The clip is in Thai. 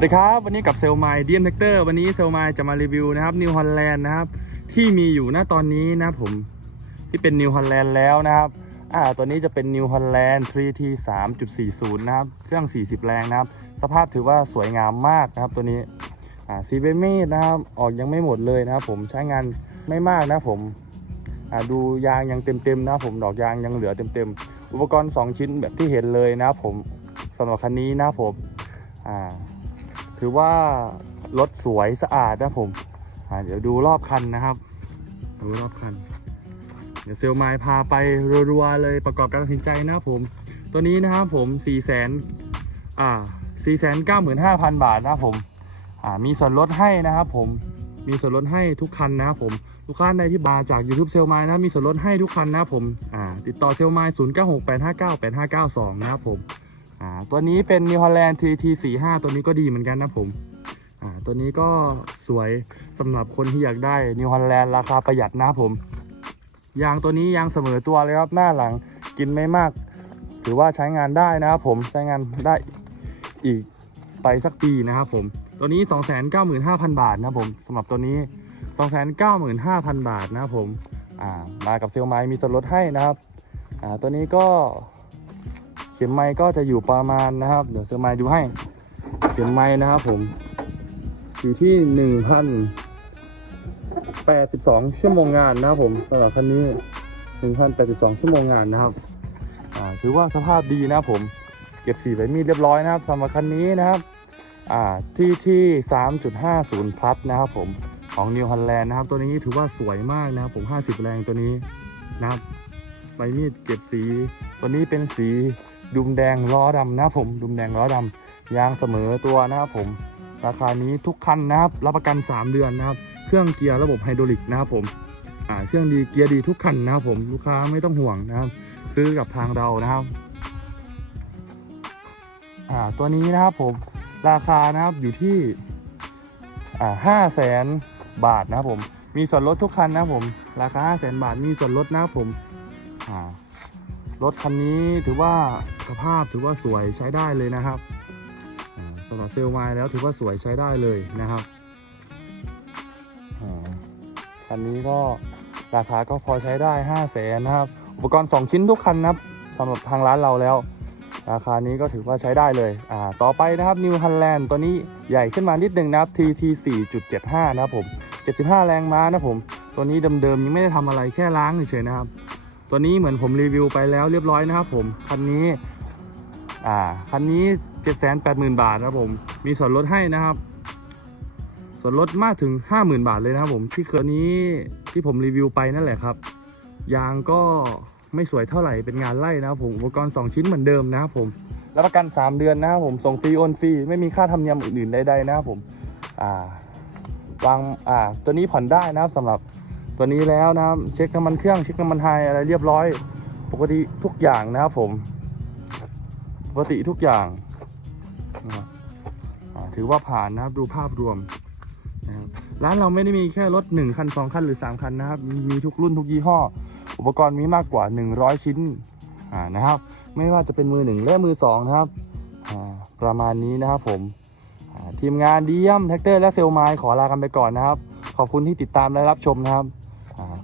สวัสดีครับ วันนี้กับเซลไมด์ดีเอ็มเทคเตอร์วันนี้เซลไมด์จะมารีวิวนะครับนิวฮอลแลนด์นะครับ ที่มีอยู่ณตอนนี้นะผม ที่เป็นนิวฮอลแลนด์แล้วนะครับอ่าตัวนี้จะเป็นนิวฮอลแลนด์ 3T 3.40 นะครับ เครื่อง 40 แรงนะครับ สภาพถือว่าสวยงามมากนะครับตัวนี้อ่าซีเบมีดนะครับ ออกยังไม่หมดเลยนะครับผมใช้งานไม่มากนะผมอ่าดูยางยังเต็มๆนะผมดอกยางยังเหลือเต็มๆ อุปกรณ์ 2 ชิ้นแบบที่เห็นเลยนะผมสำหรับคันนี้นะผมอ่า ถือว่ารถสวยสะอาดนะผมเดี๋ยวดูรอบคันนะครับ ดูรอบคัน เดี๋ยวเซลไมล์พาไปรัวๆเลยประกอบการตัดสินใจนะผมตัวนี้นะครับผม4ี่แสนอ่าสี่แสนเก้าหมื่นห้าพันบาทนะครับผมอ่ามีส่วนลดให้นะครับผมมีส่วนลดให้ทุกคันนะครับผมลูกค้าในที่บาจาก YouTube เซลไมล์นะมีส่วนลดให้ทุกคันนะครับผมอ่าติดต่อเซลไมล์0 9 6 8 5 9 8 5 9 2นะครับผม อ่าตัวนี้เป็น New Holland TT 4 5 ตัวนี้ก็ดีเหมือนกันนะผมอ่าตัวนี้ก็สวยสำหรับคนที่อยากได้ New Holland ราคาประหยัดนะผมยางตัวนี้ยางเสมอตัวเลยครับหน้าหลังกินไม่มาก ถือว่าใช้งานได้นะครับผมใช้งานได้อีกไปสักปีนะครับผมตัวนี้ 295,000 บาทนะครับผมสำหรับตัวนี้ 295,000 บาทนะครับผมอ่ามากับเซลไมล์มีส่วนลดให้นะครับอ่าตัวนี้ก็ ข็มไม้ก็จะอยู่ประมาณนะครับ เดี๋ยวเซอร์ไมล์ดูให้ เข็มไม้นะครับผม อยู่ที่หนึ่งพันแปดสิบสองชั่วโมงงานนะครับผมสำหรับคันนี้หนึ่งพันแปดสิบสองชั่วโมงงานนะครับอ่าถือว่าสภาพดีนะครับผม เก็บสีใบมีดเรียบร้อยนะครับสำหรับคันนี้นะครับอ่าที่ที่สามจุดห้าศูนย์พลัสนะครับผมของนิวฮอลแลนด์นะครับ ตัวนี้ถือว่าสวยมากนะครับผมห้าสิบแรงตัวนี้นะครับใบมีดเก็บสี ตัวนี้เป็นสี ดุมแดงล้อดำนะครับผมดุมแดงล้อดำยางเสมอตัวนะครับผมราคานี้ทุกคันนะครับรับประกัน 3 เดือนนะครับ เครื่องเกียร์ระบบไฮดรอลิกนะครับผมเครื่องดีเกียร์ดีทุกคันนะครับผมลูกค้าไม่ต้องห่วงนะครับ ซื้อกับทางเรานะครับตัวนี้นะครับผมราคานะครับอยู่ที่ห้าแสนบาทนะครับผมมีส่วนลดทุกคันนะครับผม ราคาห้าแสนบาทมีส่วนลดนะครับผม รถคันนี้ถือว่าสภาพถือว่าสวยใช้ได้เลยนะครับสำหรับเซลล์ไมล์แล้วถือว่าสวยใช้ได้เลยนะครับคันนี้ก็ราคาก็พอใช้ได้5 0 0แสนนะครับ อุปกรณ์ 2 ชิ้นทุกคันนะครับสำหรับทางร้านเราแล้ว ราคานี้ก็ถือว่าใช้ได้เลยอ่าต่อไปนะครับ New Holland ตัวนี้ใหญ่ขึ้นมานิดนึงนะครับ TT 4.75 นะครับผม 75 แรงม้านะครับผม ตัวนี้เดิมๆยังไม่ได้ทำอะไรแค่ล้างเฉยๆนะครับ ตัวนี้เหมือนผมรีวิวไปแล้วเรียบร้อยนะครับผม คันนี้ อ่า คันนี้ 780,000 บาทนะครับผม มีส่วนลดให้นะครับ ส่วนลดมากถึง 50,000 บาทเลยนะครับผม ที่เคยนี้ที่ผมรีวิวไปนั่นแหละครับ ยางก็ไม่สวยเท่าไหร่ เป็นงานไล่นะครับผม อุปกรณ์ 2 ชิ้นเหมือนเดิมนะครับผม รับประกัน 3 เดือนนะครับผม ส่งฟรีโอนฟรี ไม่มีค่าธรรมเนียมอื่นๆใดๆนะครับผม อ่าวาง อ่า ตัวนี้ผ่อนได้นะครับสำหรับ ตัวนี้แล้วนะครับ เช็คน้ำมันเครื่องเช็คน้ำมันไฮอะไรเรียบร้อย ปกติทุกอย่างนะครับผม ปกติทุกอย่างถือว่าผ่านนะครับดูภาพรวมนะครับร้านเราไม่ได้มีแค่รถ 1 คัน 2 คันหรือ 3 คันนะครับ มีทุกรุ่นทุกยี่ห้อ อุปกรณ์มีมากกว่า 100 ชิ้นนะครับ ไม่ว่าจะเป็นมือหนึ่งและมือสองนะครับประมาณนี้นะครับผมทีมงานดียมแท็กเตอร์และเซลไมล์ขอลากันไปก่อนนะครับ ขอบคุณที่ติดตามและรับชมนะครับ